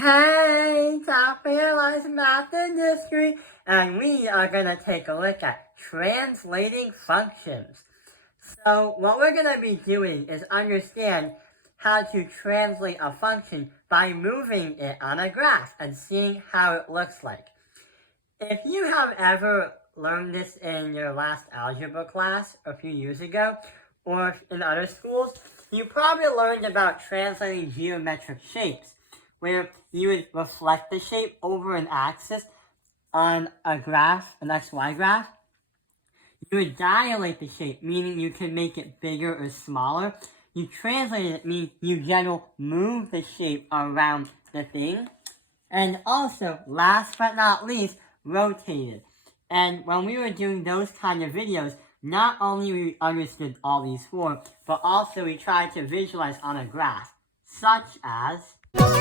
Hey, Top Realized Math Industry, and we are going to take a look at translating functions. So what we're going to be doing is understand how to translate a function by moving it on a graph and seeing how it looks like. If you have ever learned this in your last algebra class a few years ago, or in other schools, you probably learned about translating geometric shapes, where you would reflect the shape over an axis on a graph, an XY graph. You would dilate the shape, meaning you could make it bigger or smaller. You translate it, meaning you move the shape around the thing. And also, last but not least, rotate it. And when we were doing those kind of videos, not only we understood all these four, but also we tried to visualize on a graph, such as not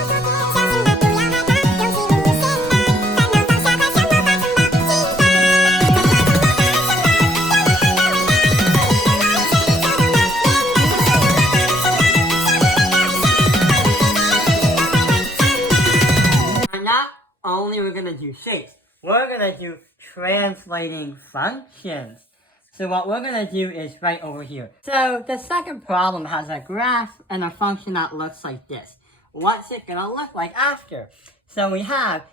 only we're going to do shapes, we're going to do translating functions. So what we're going to do is right over here. So the second problem has a graph and a function that looks like this. What's it going to look like after? So we have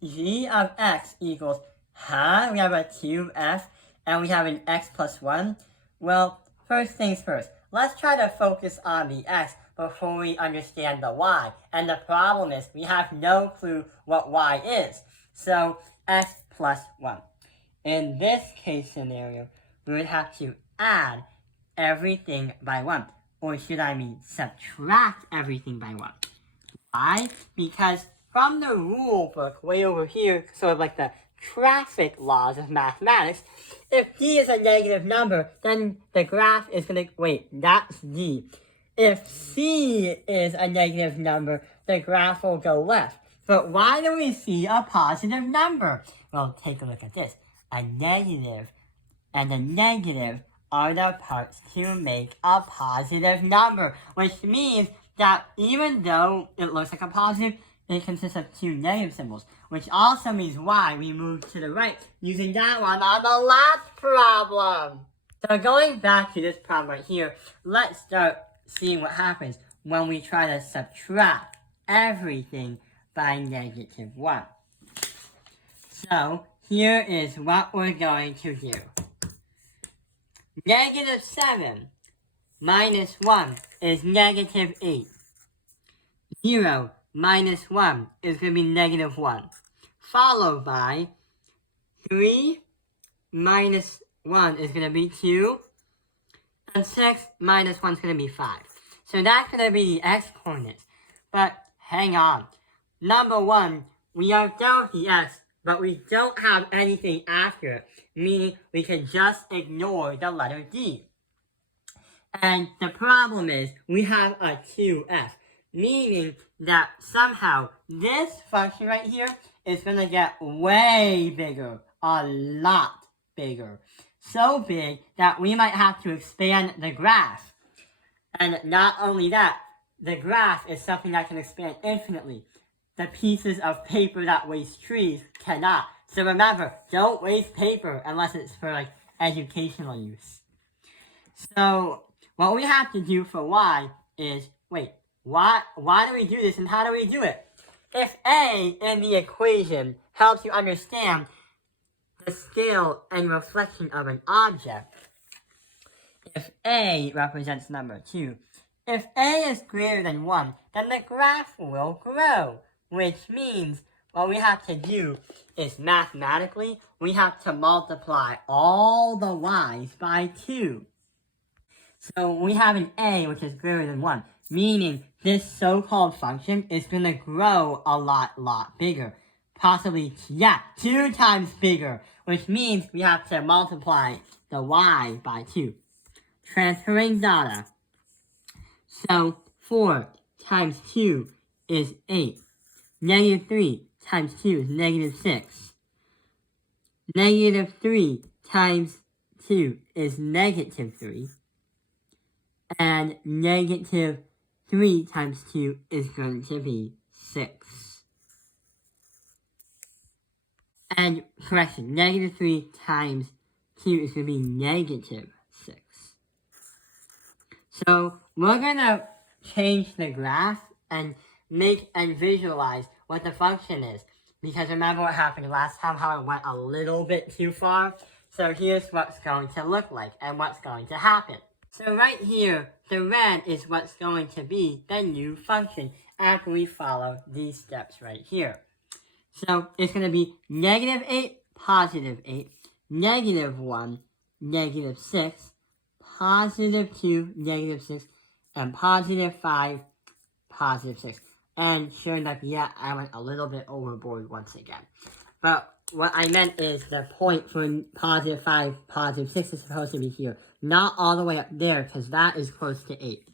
g of x equals, we have a cube f, and we have an x plus 1. Well, first things first, let's try to focus on the x before we understand the y. And the problem is we have no clue what y is. So x plus 1. In this case scenario, we would have to add everything by 1. Or should I mean subtract everything by 1. Why? Because from the rule book way over here, sort of like the traffic laws of mathematics, if d is a negative number, then the graph is going to, wait, that's d. If c is a negative number, the graph will go left. But why do we see a positive number? Well, take a look at this. A negative and a negative are the parts to make a positive number, which means that even though it looks like a positive, it consists of two negative symbols, which also means why we move to the right, using that one on the last problem. So going back to this problem right here, let's start seeing what happens when we try to subtract everything by negative 1. So here is what we're going to do. Negative 7 minus 1 is negative 8. 0 minus 1 is going to be negative 1. Followed by 3 minus 1 is going to be 2. And 6 minus 1 is going to be 5. So that's going to be the x-coordinates. But hang on. Number 1, we are down the x, but we don't have anything after it, meaning we can just ignore the letter D. And the problem is we have a 2f, meaning that somehow this function right here is going to get way bigger, a lot bigger. So big that we might have to expand the graph. And not only that, the graph is something that can expand infinitely. The pieces of paper that waste trees cannot. So remember, don't waste paper unless it's for like educational use. So what we have to do for y is, why do we do this and how do we do it? If a in the equation helps you understand the scale and reflection of an object, if a represents number 2, if a is greater than 1, then the graph will grow, which means what we have to do is mathematically, we have to multiply all the y's by 2. So we have an a which is greater than 1, meaning this so-called function is going to grow a lot bigger. Possibly, 2 times bigger, which means we have to multiply the y by 2. Transferring data. So 4 times 2 is 8. Negative 3 times 2 is negative 6. Negative 3 times 2 is negative 3. And negative 3 times 2 is going to be 6. And correction, negative 3 times 2 is going to be negative 6. So we're going to change the graph and make and visualize what the function is. Because remember what happened last time, how it went a little bit too far? So here's what's going to look like and what's going to happen. So right here, the red is what's going to be the new function after we follow these steps right here. So it's going to be negative 8, positive 8, negative 1, negative 6, positive 2, negative 6, and positive 5, positive 6. And sure enough, yeah, I went a little bit overboard once again. But what I meant is the point for positive 5, positive 6 is supposed to be here. Not all the way up there, because that is close to 8.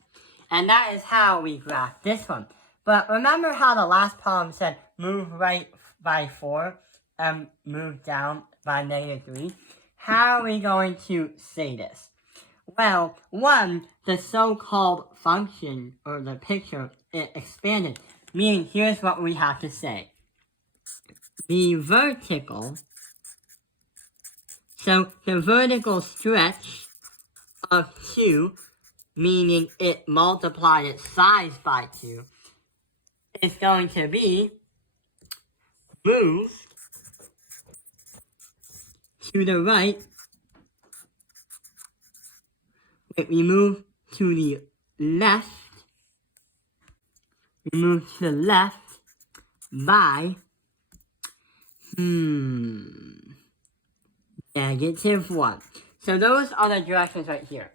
And that is how we graph this one. But remember how the last problem said move right by 4 and move down by negative 3? How are we going to say this? Well, one, the so-called function, or the picture, it expanded. Meaning, here's what we have to say. The vertical stretch of 2, meaning it multiplied its size by 2, is going to be moved to the right. We move to the left. We move to the left by negative 1. So those are the directions right here.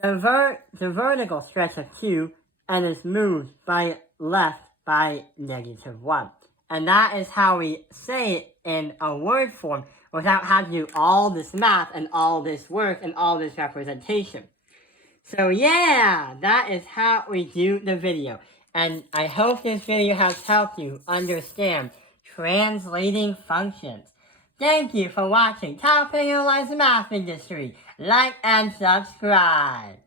The vertical stretch of 2 and is moved by left by negative 1. And that is how we say it in a word form without having to do all this math and all this work and all this representation. So yeah, that is how we do the video. And I hope this video has helped you understand translating functions. Thank you for watching Top Analyze the Math Industry. Like and subscribe.